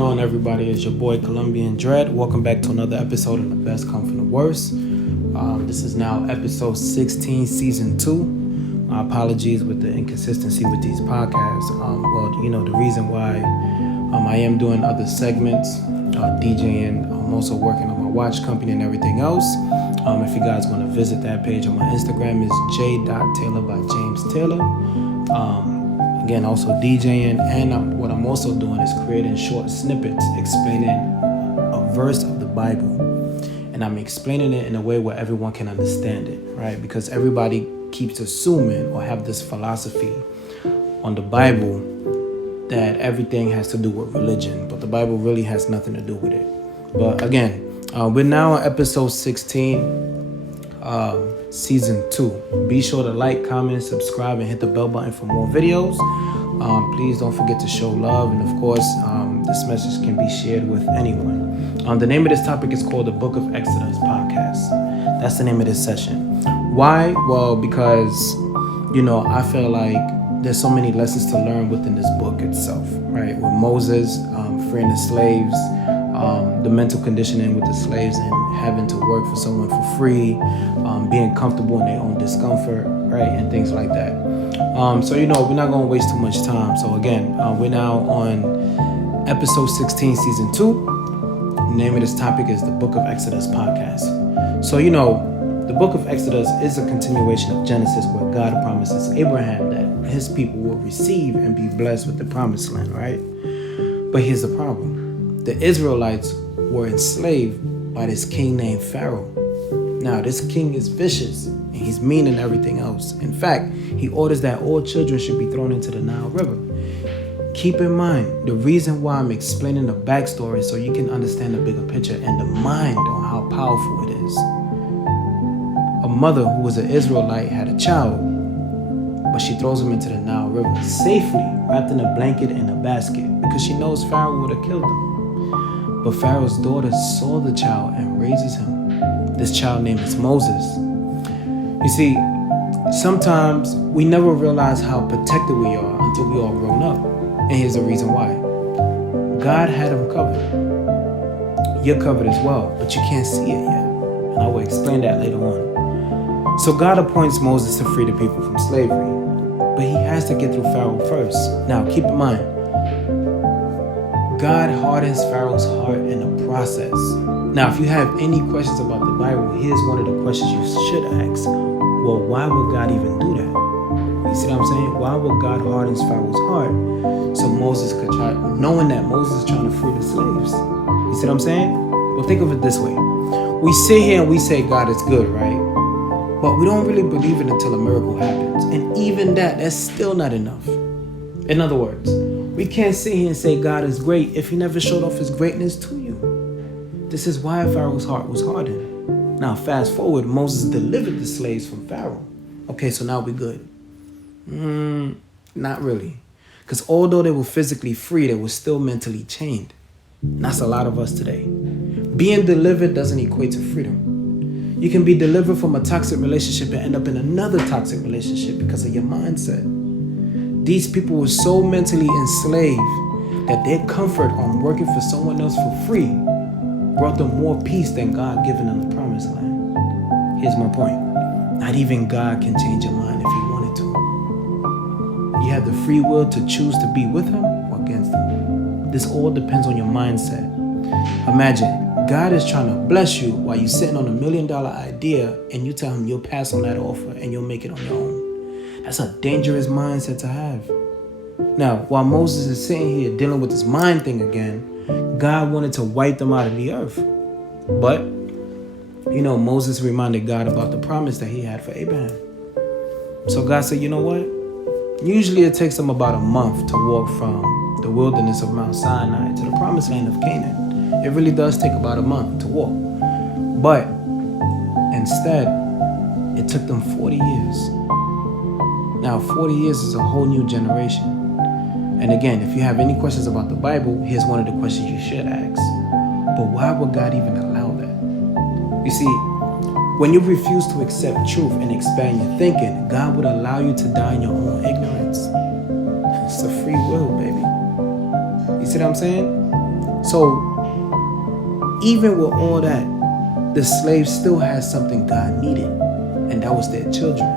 going on, everybody? It's your boy Colombian Dread. Welcome back to another episode of The Best Come From The Worst. This is now episode 16, season 2. My apologies with the inconsistency with these podcasts. The reason why I am doing other segments, DJing, I'm also working on my watch company and everything else. If you guys want to visit that page on my Instagram, is j.taylor by James Taylor. Again, also DJing, and what I'm also doing is creating short snippets explaining a verse of the Bible. And I'm explaining it in a way where everyone can understand it, right? Because everybody keeps assuming or have this philosophy on the Bible that everything has to do with religion, but the Bible really has nothing to do with it. But again, we're now on episode 16, season 2. Be sure to like, comment, subscribe, and hit the bell button for more videos. Please don't forget to show love, and of course, this message can be shared with anyone. The name of this topic is called the Book of Exodus Podcast. That's the name of this session. Why? Well, because, I feel like there's so many lessons to learn within this book itself, right? With Moses freeing the slaves, the mental conditioning with the slaves and having to work for someone for free, being comfortable in their own discomfort, right? And things like that. We're not going to waste too much time. So again, we're now on episode 16, season 2. The name of this topic is the Book of Exodus Podcast. So, the Book of Exodus is a continuation of Genesis, where God promises Abraham that his people will receive and be blessed with the promised land, right? But here's the problem. The Israelites were enslaved by this king named Pharaoh. Now, this king is vicious, and he's mean and everything else. In fact, he orders that all children should be thrown into the Nile River. Keep in mind, the reason why I'm explaining the backstory is so you can understand the bigger picture and the mind on how powerful it is. A mother who was an Israelite had a child, but she throws him into the Nile River safely, wrapped in a blanket and a basket, because she knows Pharaoh would have killed him. But Pharaoh's daughter saw the child and raises him. This child name is Moses. You see, sometimes we never realize how protected we are until we all grown up. And here's the reason why. God had him covered. You're covered as well, but you can't see it yet. And I will explain that later on. So God appoints Moses to free the people from slavery, but he has to get through Pharaoh first. Now, keep in mind, God hardens Pharaoh's heart in the process. Now, if you have any questions about the Bible, here's one of the questions you should ask. Well, why would God even do that? You see what I'm saying? Why would God harden Pharaoh's heart so Moses could try, knowing that Moses is trying to free the slaves? You see what I'm saying? Well, think of it this way. We sit here and we say God is good, right? But we don't really believe it until a miracle happens. And even that's still not enough. In other words, we can't sit here and say God is great if he never showed off his greatness to you. This is why Pharaoh's heart was hardened. Now, fast forward, Moses delivered the slaves from Pharaoh. Okay, so now we're good. Not really. Because although they were physically free, they were still mentally chained. And that's a lot of us today. Being delivered doesn't equate to freedom. You can be delivered from a toxic relationship and end up in another toxic relationship because of your mindset. These people were so mentally enslaved that their comfort on working for someone else for free brought them more peace than God giving them the promised land. Here's my point. Not even God can change your mind if he wanted to. You have the free will to choose to be with him or against him. This all depends on your mindset. Imagine, God is trying to bless you while you're sitting on $1 million idea and you tell him you'll pass on that offer and you'll make it on your own. That's a dangerous mindset to have. Now, while Moses is sitting here dealing with this mind thing again, God wanted to wipe them out of the earth. But, Moses reminded God about the promise that he had for Abraham. So God said, you know what? Usually it takes them about a month to walk from the wilderness of Mount Sinai to the promised land of Canaan. It really does take about a month to walk. But instead, it took them 40 years. Now, 40 years is a whole new generation. And again, if you have any questions about the Bible, here's one of the questions you should ask. But why would God even allow that? You see, when you refuse to accept truth and expand your thinking, God would allow you to die in your own ignorance. It's a free will, baby. You see what I'm saying? So even with all that, the slaves still had something God needed, and that was their children.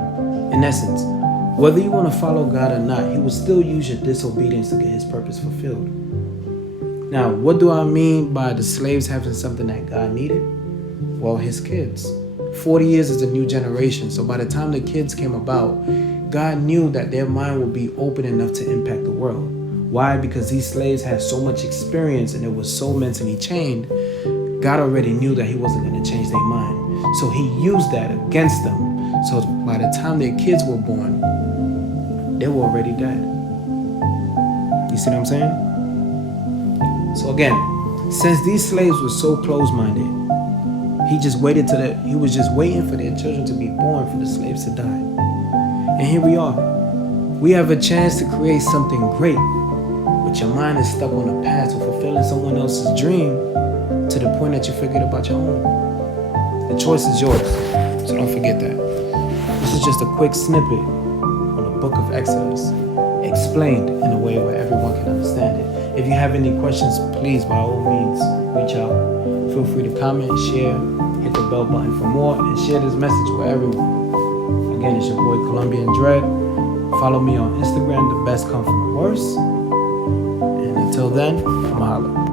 In essence, whether you want to follow God or not, he will still use your disobedience to get his purpose fulfilled. Now, what do I mean by the slaves having something that God needed? Well, his kids. 40 years is a new generation, so by the time the kids came about, God knew that their mind would be open enough to impact the world. Why? Because these slaves had so much experience and it was so mentally chained, God already knew that he wasn't going to change their mind. So he used that against them. So by the time their kids were born, they were already dead. You see what I'm saying? So again, since these slaves were so close-minded, he was just waiting for their children to be born for the slaves to die. And here we are. We have a chance to create something great, but your mind is stuck on the past of fulfilling someone else's dream to the point that you forget about your own. The choice is yours, so don't forget that. This is just a quick snippet on the book of Exodus, explained in a way where everyone can understand it. If you have any questions, please, by all means, reach out. Feel free to comment, share, hit the bell button for more, and share this message with everyone. Again, it's your boy Colombian Dread. Follow me on Instagram, The Best Come From The Worst. And until then, I'm a holla.